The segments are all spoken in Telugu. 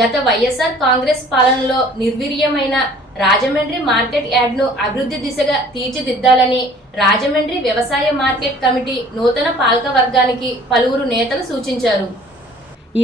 గత వైఎస్ఆర్ కాంగ్రెస్ పాలనలో నిర్వీర్యమైన రాజమండ్రి మార్కెట్ యార్డ్ను అభివృద్ధి దిశగా తీర్చిదిద్దాలని రాజమండ్రి వ్యవసాయ మార్కెట్ కమిటీ నూతన పాలక వర్గానికి పలువురు నేతలు సూచించారు.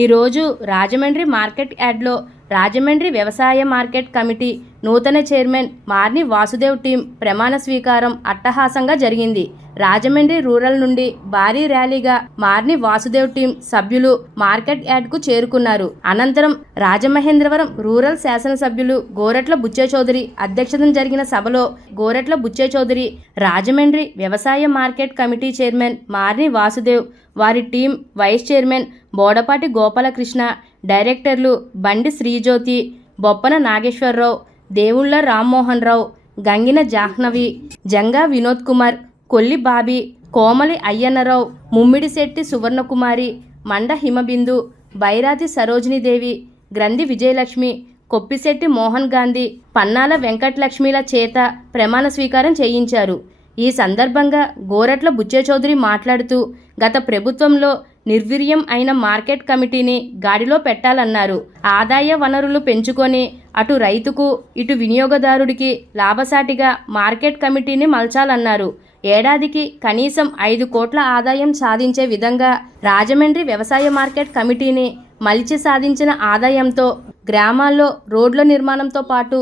ఈరోజు రాజమండ్రి మార్కెట్ యార్డ్లో రాజమండ్రి వ్యవసాయ మార్కెట్ కమిటీ నూతన చైర్మన్ మార్ని వాసుదేవ్ టీం ప్రమాణ స్వీకారం అట్టహాసంగా జరిగింది. రాజమండ్రి రూరల్ నుండి భారీ ర్యాలీగా మార్ని వాసుదేవ్ టీం సభ్యులు మార్కెట్ యార్డ్కు చేరుకున్నారు. అనంతరం రాజమహేంద్రవరం రూరల్ శాసనసభ్యులు గోరట్ల బుచ్చే చౌదరి అధ్యక్షతన జరిగిన సభలో గోరట్ల బుచ్చే చౌదరి రాజమండ్రి వ్యవసాయ market committee chairman Marni Vasudev వారి team vice chairman Bodapati Gopalakrishna డైరెక్టర్లు బండి శ్రీజ్యోతి బొప్పన నాగేశ్వరరావు దేవుళ్ళ రామ్మోహన్ రావు గంగిన జాహ్నవి జంగా వినోద్ కుమార్ కొల్లి బాబీ కోమలి అయ్యన్నరావు ముమ్మిడిశెట్టి సువర్ణకుమారి మండ హిమబిందు బైరాతి సరోజినీదేవి గ్రంథి విజయలక్ష్మి కొప్పిశెట్టి మోహన్ గాంధీ పన్నాల వెంకటలక్ష్మిల చేత ప్రమాణ స్వీకారం చేయించారు. ఈ సందర్భంగా గోరట్ల బుచ్చే చౌదరి మాట్లాడుతూ గత ప్రభుత్వంలో నిర్వీర్యం అయిన మార్కెట్ కమిటీని గాడిలో పెట్టాలన్నారు. ఆదాయ వనరులు పెంచుకొని అటు రైతుకు ఇటు వినియోగదారుడికి లాభసాటిగా మార్కెట్ కమిటీని మలచాలన్నారు. ఏడాదికి కనీసం ఐదు కోట్ల ఆదాయం సాధించే విధంగా రాజమండ్రి వ్యవసాయ మార్కెట్ కమిటీని మలిచి సాధించిన ఆదాయంతో గ్రామాల్లో రోడ్ల నిర్మాణంతో పాటు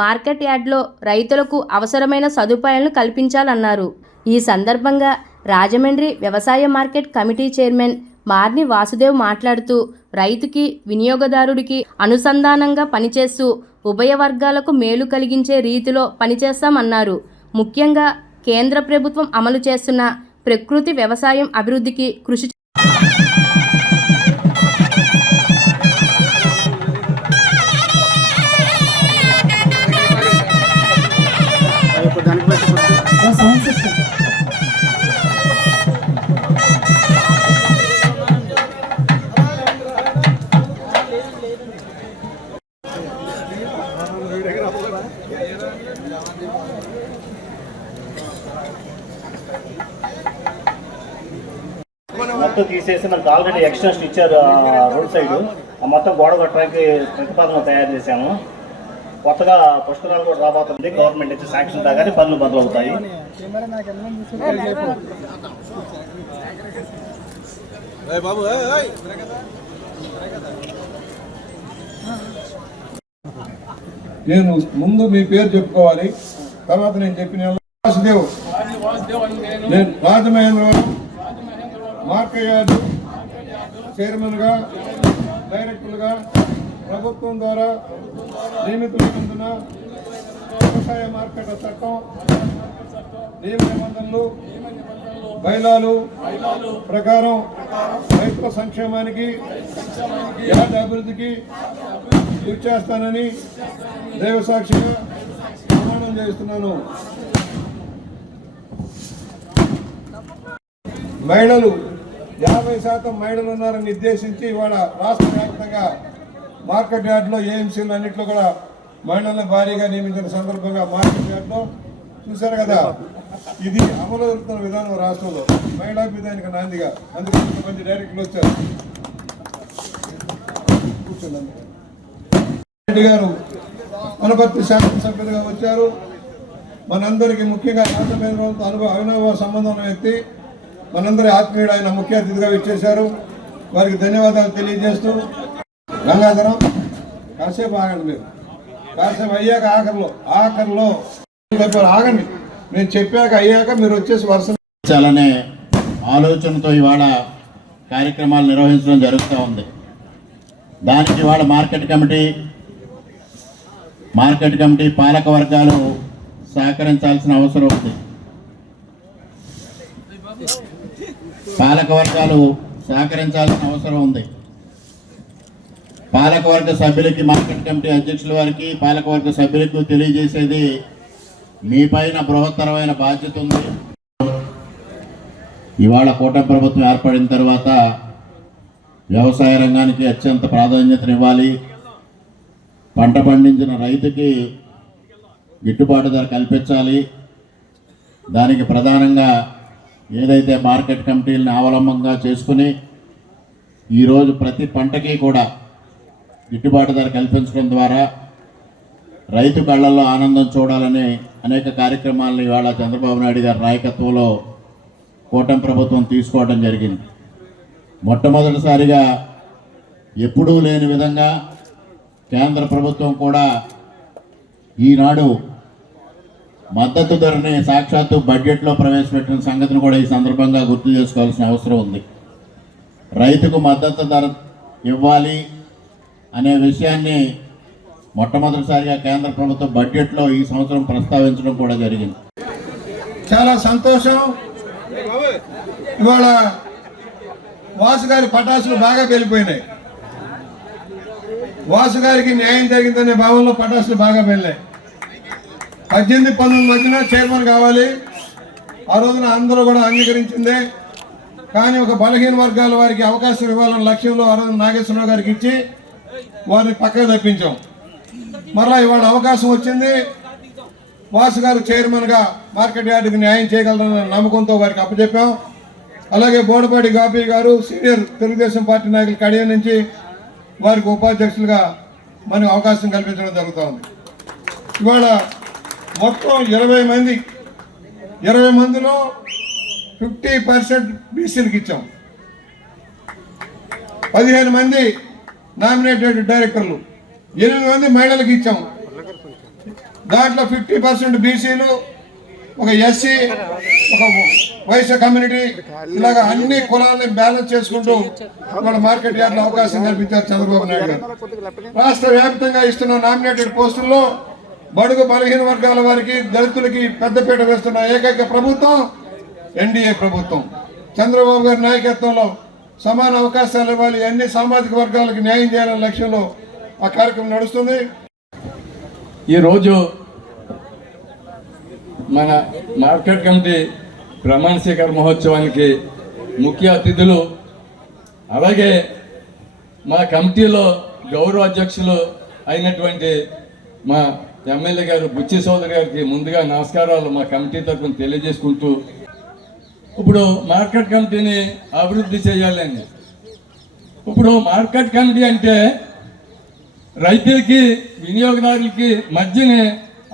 మార్కెట్ యార్డ్లో రైతులకు అవసరమైన సదుపాయాలను కల్పించాలన్నారు. ఈ సందర్భంగా రాజమండ్రి వ్యవసాయ market committee chairman Marni Vasudev మాట్లాడుతూ రైతుకి వినియోగదారుడికి అనుసంధానంగా పనిచేస్తూ ఉభయ వర్గాలకు మేలు కలిగించే రీతిలో పనిచేస్తామన్నారు. ముఖ్యంగా కేంద్ర ప్రభుత్వం అమలు చేస్తున్న ప్రకృతి వ్యవసాయం అభివృద్ధికి కృషి దానిపై మొత్తం తీసేసి మనకు ఆల్రెడీ ఎక్స్టెన్షన్ ఇచ్చారు ఆ రోడ్ సైడ్. ఆ మొత్తం గోడ కట్టడానికి ప్రతిపాదన తయారు చేశాము. కొత్తగా పుష్కరాలు కూడా రాబోతుంది గవర్నమెంట్ ఇచ్చే శాంక్షన్ దాకా పనులు మొదలవుతాయి. నేను ముందు మీ పేరు చెప్పుకోవాలి. తర్వాత నేను చెప్పిన వాసుదేవ్. నేను రాజమహేంద్రవరం మార్కయ్య చైర్మన్గా డైరెక్టర్గా ప్రభుత్వం ద్వారా నియమితులైనందున వ్యవసాయ మార్కెట్ల చట్టం నియమ నిబంధనలు బైలాలు ప్రకారం రైతుల సంక్షేమానికి యార్డ్ అభివృద్ధికి కృషి చేస్తానని దైవసాక్షిగా ప్రమాణం చేస్తున్నాను మహిళలు యాభై శాతం మహిళలు ఉన్నారని నిర్దేశించి ఇవాళ రాష్ట్ర వ్యాప్తంగా మార్కెట్ యార్డ్లో ఏఎంసీలు అన్నింటిలో కూడా మహిళలను భారీగా నియమించిన సందర్భంగా మార్కెట్ యార్డ్లో చూశారు కదా ఇది అమలు జరుగుతున్న విధానం రాష్ట్రంలో. మహిళాభిధానికి నాందిగా అందుకే కొంతమంది డైరెక్టర్లు వచ్చారు. రెడ్డి గారు వనపర్తి శాసనసభ్యులుగా వచ్చారు. మనందరికీ ముఖ్యంగా రాజమేంద్రంతో అనుభవ అవినాభావ సంబంధం ఉన్న వ్యక్తి. మనందరి ఆత్మీయుడు ఆయన ముఖ్య అతిథిగా ఇచ్చేశారు వారికి ధన్యవాదాలు తెలియజేస్తూ గంగాధరం కాసేపు ఆగండి మీరు. కాసేపు అయ్యాక ఆఖరిలో ఆఖరిలో చెప్పారు ఆగండి. నేను చెప్పాక అయ్యాక మీరు వచ్చేసి వరుస చాలనే ఆలోచనతో ఇవాళ కార్యక్రమాలు నిర్వహించడం జరుగుతూ ఉంది. దానికి ఇవాళ మార్కెట్ కమిటీ మార్కెట్ కమిటీ పాలక వర్గాలు సహకరించాల్సిన అవసరం ఉంది. పాలకవర్గాలు సహకరించాల్సిన అవసరం ఉంది. పాలకవర్గ సభ్యులకి మార్కెట్ కమిటీ అధ్యక్షుల వారికి పాలకవర్గ సభ్యులకు తెలియజేసేది మీ పైన బృహత్తరమైన బాధ్యత ఉంది. ఇవాళ కూటమి ప్రభుత్వం ఏర్పడిన తర్వాత వ్యవసాయ రంగానికి అత్యంత ప్రాధాన్యతనివ్వాలి. పంట పండించిన రైతుకి గిట్టుబాటు ధర కల్పించాలి. దానికి ప్రధానంగా ఏదైతే మార్కెట్ కమిటీలను అవలంబంగా చేసుకుని ఈరోజు ప్రతి పంటకి కూడా గిట్టుబాటు ధర కల్పించడం ద్వారా రైతు కళ్ళల్లో ఆనందం చూడాలని అనేక కార్యక్రమాలను ఇవాళ చంద్రబాబు నాయుడు గారి నాయకత్వంలో కూటమి ప్రభుత్వం తీసుకోవడం జరిగింది. మొట్టమొదటిసారిగా ఎప్పుడూ లేని విధంగా కేంద్ర ప్రభుత్వం కూడా ఈనాడు మద్దతు ధరని సాక్షాత్తు బడ్జెట్లో ప్రవేశపెట్టిన సంగతిని కూడా ఈ సందర్భంగా గుర్తు చేసుకోవాల్సిన అవసరం ఉంది. రైతుకు మద్దతు ధర ఇవ్వాలి అనే విషయాన్ని మొట్టమొదటిసారిగా కేంద్ర ప్రభుత్వం బడ్జెట్లో ఈ సంవత్సరం ప్రస్తావించడం కూడా జరిగింది. చాలా సంతోషం. ఇవాళ వాసు గారి పటాసులు బాగా పెరిగిపోయినాయి వాసు గారికి న్యాయం జరిగిందనే భావంలో పటాసులు బాగా పెళ్ళాయి పద్దెనిమిది పంతొమ్మిది మధ్యన చైర్మన్ కావాలి. ఆ రోజున అందరూ కూడా అంగీకరించిందే. కానీ ఒక బలహీన వర్గాల వారికి అవకాశం ఇవ్వాలన్న లక్ష్యంలో ఆ రోజున నాగేశ్వరరావు గారికి ఇచ్చి వారిని పక్కకు తప్పించాం. మరలా ఇవాళ అవకాశం వచ్చింది. వాసు గారు చైర్మన్గా మార్కెట్ యార్డుకి న్యాయం చేయగలరన్న నమ్మకంతో వారికి అప్పచెప్పాం. అలాగే బోడపాటి గాపి గారు సీనియర్ తెలుగుదేశం పార్టీ నాయకులు కడియ నుంచి వారికి ఉపాధ్యక్షులుగా మనకు అవకాశం కల్పించడం జరుగుతూ ఉంది. ఇవాళ మొత్తం ఇరవై మంది ఇరవై మందిలో ఫిఫ్టీ పర్సెంట్ బీసీలకు ఇచ్చాం. పదిహేను మంది నామినేటెడ్ డైరెక్టర్లు ఎనిమిది మంది మహిళలకు ఇచ్చాం. దాంట్లో ఫిఫ్టీ పర్సెంట్ బీసీలు ఒక ఎస్సీ ఒక వైశ్య కమ్యూనిటీ ఇలాగ అన్ని కులాలని బ్యాలెన్స్ చేసుకుంటూ మన మార్కెట్ యార్డ్లో అవకాశం కల్పించారు చంద్రబాబు నాయుడు గారు. రాష్ట్ర వ్యాప్తంగా ఇస్తున్న నామినేటెడ్ పోస్టుల్లో బడుగు బలహీన వర్గాల వారికి దళితులకి పెద్దపీట వేస్తున్న ఏకైక ప్రభుత్వం ఎన్డీఏ ప్రభుత్వం. చంద్రబాబు గారి నాయకత్వంలో సమాన అవకాశాలు ఇవ్వాలి అన్ని సామాజిక వర్గాలకు న్యాయం చేయాలనే లక్ష్యంలో ఆ కార్యక్రమం నడుస్తుంది. ఈరోజు మన మార్కెట్ కమిటీ ప్రమాణ స్వీకార మహోత్సవానికి ముఖ్య అతిథులు అలాగే మా కమిటీలో గౌరవ అధ్యక్షులు అయినటువంటి మా ఎమ్మెల్యే గారు బుచ్చి సోదరి గారికి ముందుగా నమస్కారాలు మా కమిటీ తరఫున తెలియజేసుకుంటూ ఇప్పుడు మార్కెట్ కమిటీని అభివృద్ధి చేయాలని. ఇప్పుడు మార్కెట్ కమిటీ అంటే రైతులకి వినియోగదారులకి మధ్యనే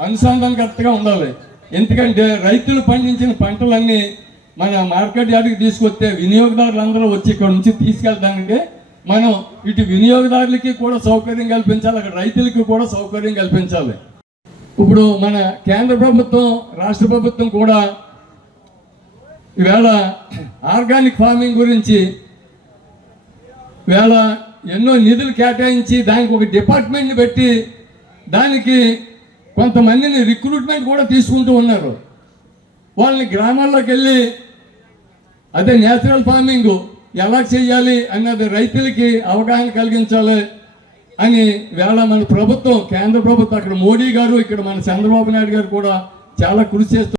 అనుసంధానకర్తగా ఉండాలి. ఎందుకంటే రైతులు పండించిన పంటలన్నీ మన మార్కెట్ యార్డ్కి తీసుకొస్తే వినియోగదారులు అందరూ వచ్చి ఇక్కడ నుంచి తీసుకెళ్తానంటే మనం ఇటు వినియోగదారులకి కూడా సౌకర్యం కల్పించాలి అక్కడ రైతులకి కూడా సౌకర్యం కల్పించాలి. ఇప్పుడు మన కేంద్ర ప్రభుత్వం రాష్ట్ర ప్రభుత్వం కూడా ఈవేళ ఆర్గానిక్ ఫార్మింగ్ గురించి వేళ ఎన్నో నిధులు కేటాయించి దానికి ఒక డిపార్ట్మెంట్ని పెట్టి దానికి కొంతమందిని రిక్రూట్మెంట్ కూడా తీసుకుంటూ ఉన్నారు. వాళ్ళని గ్రామాల్లోకి వెళ్ళి అదే నేచురల్ ఫార్మింగ్ ఎలా చేయాలి అన్నది రైతులకి అవగాహన కలిగించాలి. అని వేళ మన ప్రభుత్వం కేంద్ర ప్రభుత్వం అక్కడ మోడీ గారు ఇక్కడ మన చంద్రబాబు నాయుడు గారు కూడా చాలా కృషి చేస్తూ